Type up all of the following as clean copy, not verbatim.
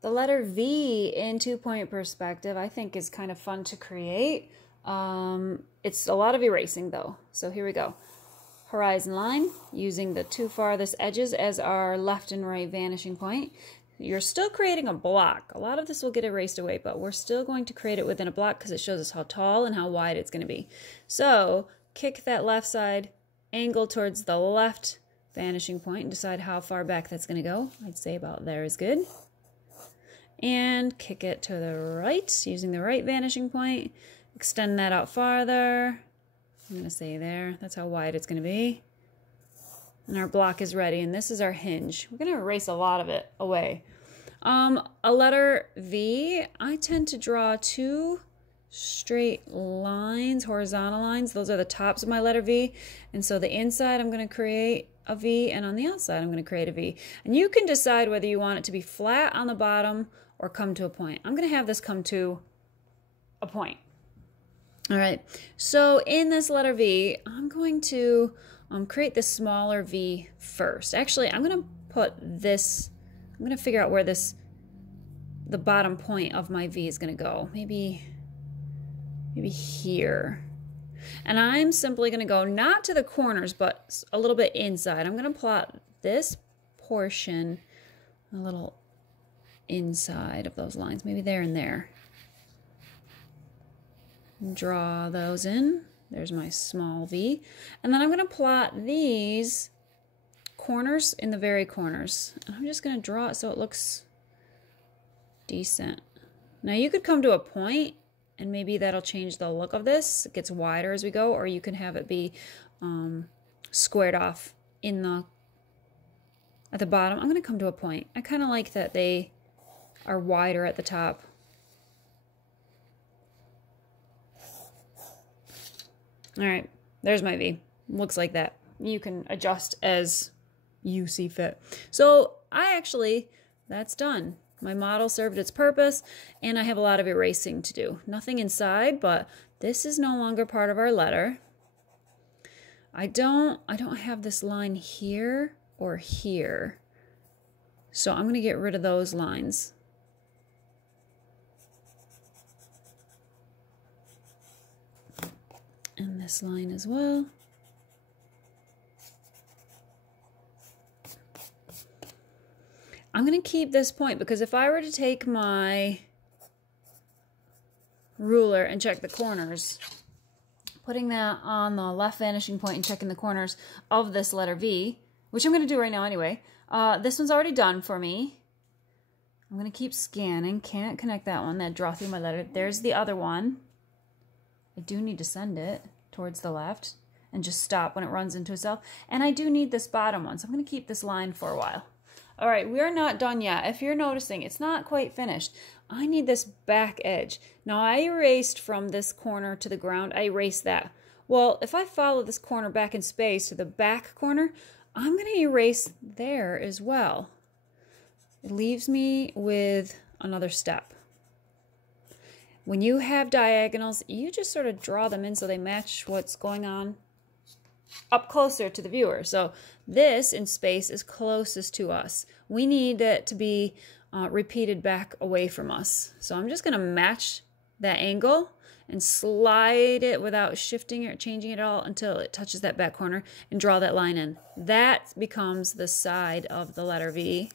The letter V in 2-point perspective I think is kind of fun to create. It's a lot of erasing though. So here we go. Horizon line, using the two farthest edges as our left and right vanishing point. You're still creating a block. A lot of this will get erased away, but we're still going to create it within a block because it shows us how tall and how wide it's going to be. So kick that left side, angle towards the left vanishing point and decide how far back that's going to go. I'd say about there is good. And kick it to the right using the right vanishing point. Extend that out farther. I'm going to say there. That's how wide it's going to be. And our block is ready. And this is our hinge. We're going to erase a lot of it away. A letter V, I tend to draw two straight lines, horizontal lines. Those are the tops of my letter V. And so the inside I'm going to create a V, and on the outside I'm going to create a V. And you can decide whether you want it to be flat on the bottom or come to a point. I'm going to have this come to a point. All right, so in this letter V, I'm going to create this smaller V first. Actually, I'm going to put this, I'm going to figure out where the bottom point of my V is going to go. Maybe here. And I'm simply going to go not to the corners, but a little bit inside. I'm going to plot this portion a little inside of those lines, maybe there and there. Draw those in. There's my small V. And then I'm going to plot these corners in the very corners. And I'm just going to draw it so it looks decent. Now you could come to a point and maybe that'll change the look of this. It gets wider as we go, or you can have it be squared off at the bottom. I'm going to come to a point. I kind of like that they are wider at the top. All right, there's my V. Looks like that. You can adjust as you see fit. So that's done. My model served its purpose, and I have a lot of erasing to do. Nothing inside, but this is no longer part of our letter. I don't have this line here or here. So I'm going to get rid of those lines. And this line as well. I'm going to keep this point because if I were to take my ruler and check the corners, putting that on the left vanishing point and checking the corners of this letter V, which I'm going to do right now anyway, this one's already done for me. I'm going to keep scanning. Can't connect that one. That draw through my letter. There's the other one. I do need to send it towards the left and just stop when it runs into itself. And I do need this bottom one, so I'm going to keep this line for a while. All right, we are not done yet. If you're noticing, it's not quite finished. I need this back edge. Now, I erased from this corner to the ground. I erased that. Well, if I follow this corner back in space to the back corner, I'm going to erase there as well. It leaves me with another step. When you have diagonals, you just sort of draw them in so they match what's going on up closer to the viewer. So this in space is closest to us. We need it to be repeated back away from us. So I'm just going to match that angle and slide it without shifting it or changing it at all until it touches that back corner and draw that line in. That becomes the side of the letter V.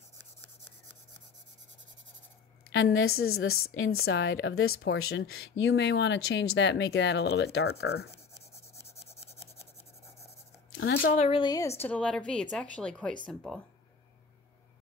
And this is the inside of this portion. You may want to change that, make that a little bit darker. And that's all there really is to the letter V. It's actually quite simple.